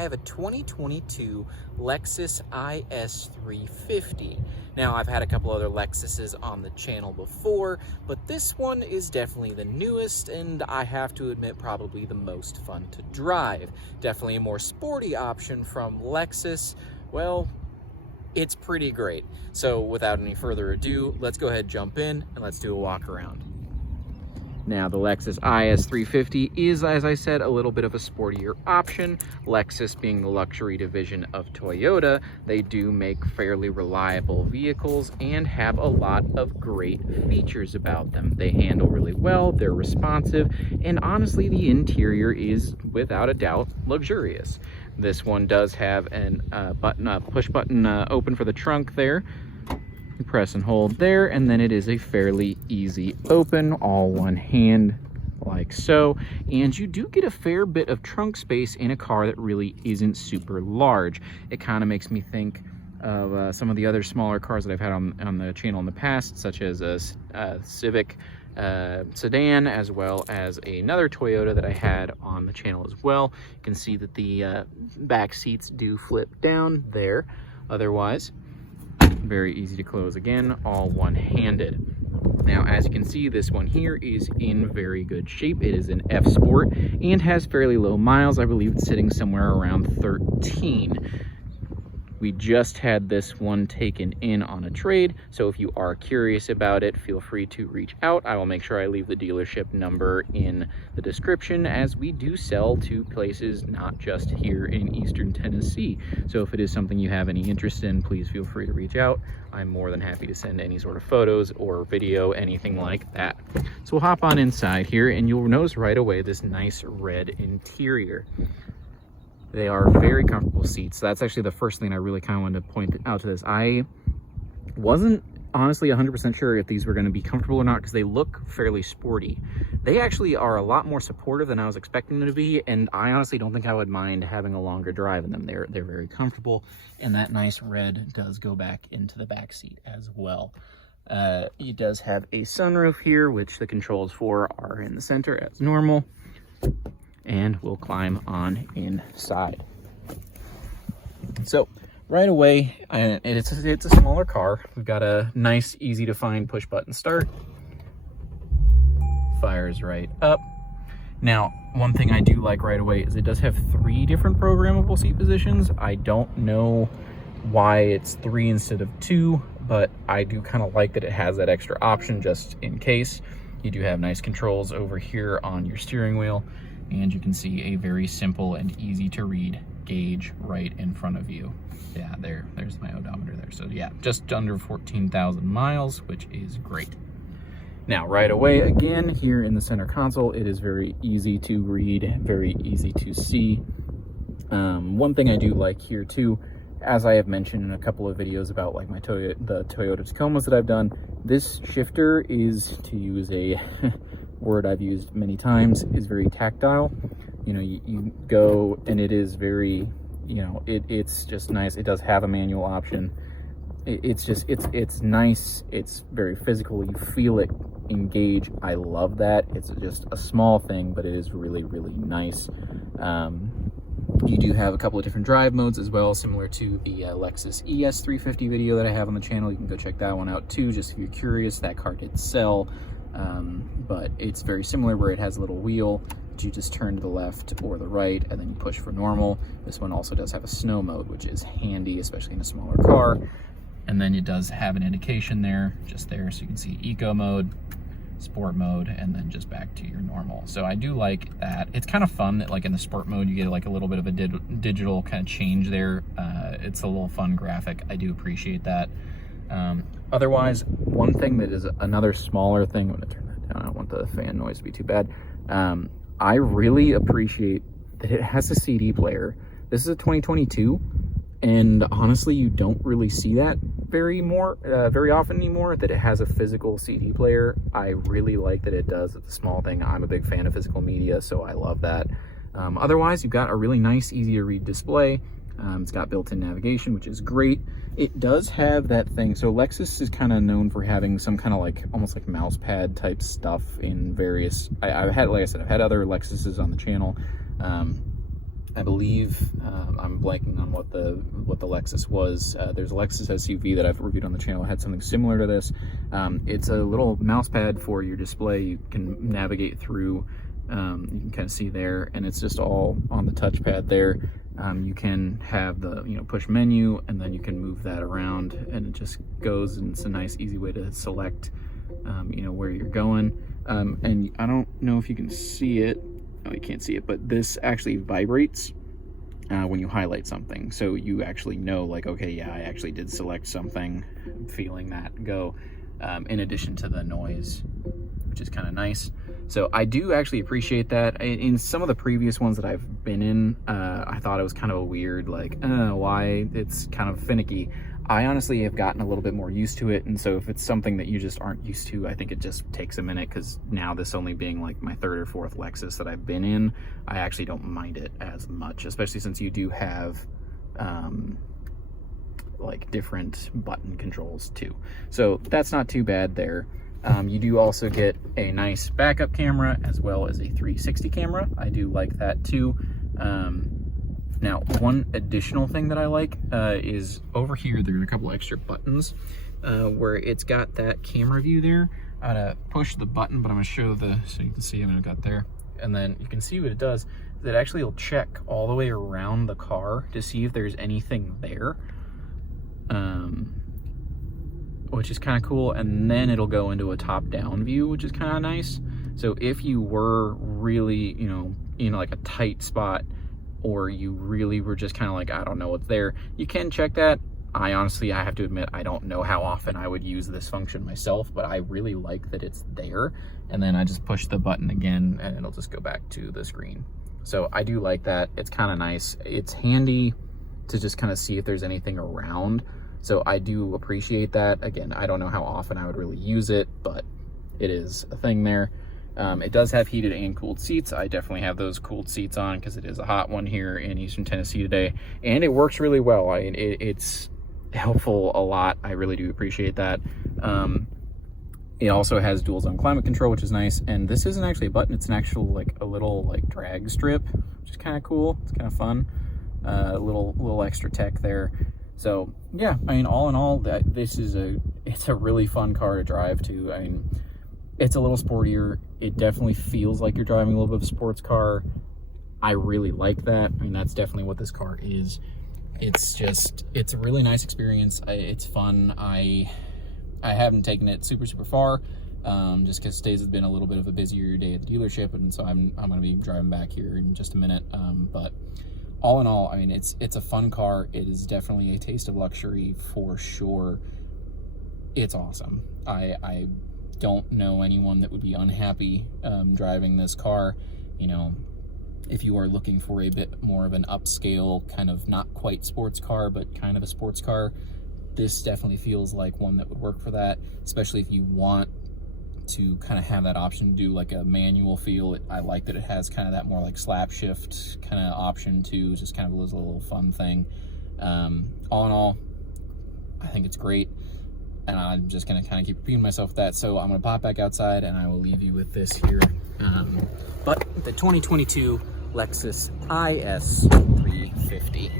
I have a 2022 Lexus IS350. Now, I've had a couple other Lexuses on the channel before, but this one is definitely the newest, and I have to admit, probably the most fun to drive. Definitely a more sporty option from Lexus. Well, it's pretty great. So without any further ado, let's go ahead, jump in, and let's do a walk around. Now, the Lexus IS350 is, as I said, a little bit of a sportier option. Lexus being the luxury division of Toyota, they do make fairly reliable vehicles and have a lot of great features about them. They handle really well, they're responsive, and honestly, the interior is, without a doubt, luxurious. This one does have an push button open for the trunk there. Press and hold there, and then it is a fairly easy open, all one hand like so, and you do get a fair bit of trunk space in a car that really isn't super large. It kind of makes me think of some of the other smaller cars that I've had on the channel in the past, such as a Civic sedan, as well as another Toyota that I had on the channel as well. You can see that the back seats do flip down there. Otherwise, very easy to close again, all one-handed. Now, as you can see, this one here is in very good shape. It is an F Sport and has fairly low miles. I believe it's sitting somewhere around 13. We just had this one taken in on a trade, so if you are curious about it, feel free to reach out. I will make sure I leave the dealership number in the description, as we do sell to places not just here in Eastern Tennessee. So if it is something you have any interest in, please feel free to reach out. I'm more than happy to send any sort of photos or video, anything like that. So we'll hop on inside here, and you'll notice right away this nice red interior. They are very comfortable seats. So that's actually the first thing I really kind of wanted to point out to this. I wasn't honestly 100% sure if these were going to be comfortable or not, because they look fairly sporty. They actually are a lot more supportive than I was expecting them to be, and I honestly don't think I would mind having a longer drive in them. They're very comfortable, and that nice red does go back into the back seat as well. It does have a sunroof here, which the controls for are in the center as normal. And we'll climb on inside. So right away, it's a smaller car. We've got a nice, easy to find push button start. Fires right up. Now, one thing I do like right away is it does have 3 different programmable seat positions. I don't know why it's 3 instead of 2, but I do kind of like that it has that extra option just in case. You do have nice controls over here on your steering wheel, and you can see a very simple and easy to read gauge right in front of you. Yeah, there's my odometer there. So yeah, just under 14,000 miles, which is great. Now, right away, again, here in the center console, it is very easy to read, very easy to see. One thing I do like here too, as I have mentioned in a couple of videos about like the Toyota Tacomas that I've done, this shifter is, to use a word I've used many times, is very tactile. You know, you go and it is very, you know, it's just nice. It does have a manual option. It's nice. It's very physical. You feel it engage. I love that. It's just a small thing, but it is really, really nice. You do have a couple of different drive modes as well, similar to the Lexus ES350 video that I have on the channel. You can go check that one out too, just if you're curious. That car did sell. But it's very similar, where it has a little wheel that you just turn to the left or the right, and then you push for normal. This one also does have a snow mode, which is handy, especially in a smaller car. And then it does have an indication there, just there, so you can see eco mode, sport mode, and then just back to your normal. So I do like that. It's kind of fun that like in the sport mode, you get like a little bit of a digital kind of change there. It's a little fun graphic. I do appreciate that. Otherwise, one thing that is another smaller thing, I'm going to turn that down, I don't want the fan noise to be too bad. I really appreciate that it has a CD player. This is a 2022, and honestly, you don't really see that very often anymore, that it has a physical CD player. I really like that it does. It's a small thing. I'm a big fan of physical media, so I love that. Otherwise, you've got a really nice, easy to read display. It's got built-in navigation, which is great. It does have that thing. So Lexus is kind of known for having some kind of like, almost like mouse pad type stuff in various, I've had, like I said, I've had other Lexuses on the channel. I believe I'm blanking on what the Lexus was. There's a Lexus SUV that I've reviewed on the channel. It had something similar to this. It's a little mouse pad for your display. You can navigate through. You can kind of see there, and it's just all on the touchpad there. You can have the push menu, and then you can move that around, and it just goes. And it's a nice, easy way to select where you're going. And I don't know if you can see it. Oh, you can't see it, but this actually vibrates when you highlight something. So you actually know, like, okay, yeah, I actually did select something, feeling that go, in addition to the noise, which is kind of nice. So I do actually appreciate that. In some of the previous ones that I've been in, I thought it was kind of a weird, like, why it's kind of finicky. I honestly have gotten a little bit more used to it, and so if it's something that you just aren't used to, I think it just takes a minute, because now this only being like my third or fourth Lexus that I've been in, I actually don't mind it as much, especially since you do have like different button controls too. So that's not too bad there. You do also get a nice backup camera as well as a 360 camera. I do like that too. Now, one additional thing that I like is over here, there are a couple extra buttons where it's got that camera view there. I'm gonna push the button, but I'm gonna show so you can see I've got there. And then you can see what it does. That actually will check all the way around the car to see if there's anything there, which is kind of cool. And then it'll go into a top-down view, which is kind of nice. So if you were really, in like a tight spot, or you really were just kind of like, I don't know what's there, you can check that. I have to admit, I don't know how often I would use this function myself, but I really like that it's there. And then I just push the button again and it'll just go back to the screen. So I do like that. It's kind of nice. It's handy to just kind of see if there's anything around. So I do appreciate that. Again, I don't know how often I would really use it, but it is a thing there. It does have heated and cooled seats. I definitely have those cooled seats on because it is a hot one here in Eastern Tennessee today, and it works really well. It's helpful a lot. I really do appreciate that. It also has dual zone climate control, which is nice. And this isn't actually a button. It's an actual, like, a little like drag strip, which is kind of cool. It's kind of fun. A little extra tech there. So yeah, all in all, it's a really fun car to drive to. It's a little sportier. It definitely feels like you're driving a little bit of a sports car. I really like that. That's definitely what this car is. It's a really nice experience. It's fun. I haven't taken it super far, just because today's been a little bit of a busier day at the dealership, and so I'm going to be driving back here in just a minute. But all in all, it's a fun car. It is definitely a taste of luxury for sure. It's awesome. I don't know anyone that would be unhappy driving this car. If you are looking for a bit more of an upscale, kind of not quite sports car, but kind of a sports car, this definitely feels like one that would work for that, especially if you want to kind of have that option to do like a manual feel. I like that it has kind of that more like slap shift kind of option too. It's just kind of a little fun thing. All in all, I think it's great. And I'm just going to kind of keep repeating myself with that. So I'm going to pop back outside and I will leave you with this here. But the 2022 Lexus IS 350.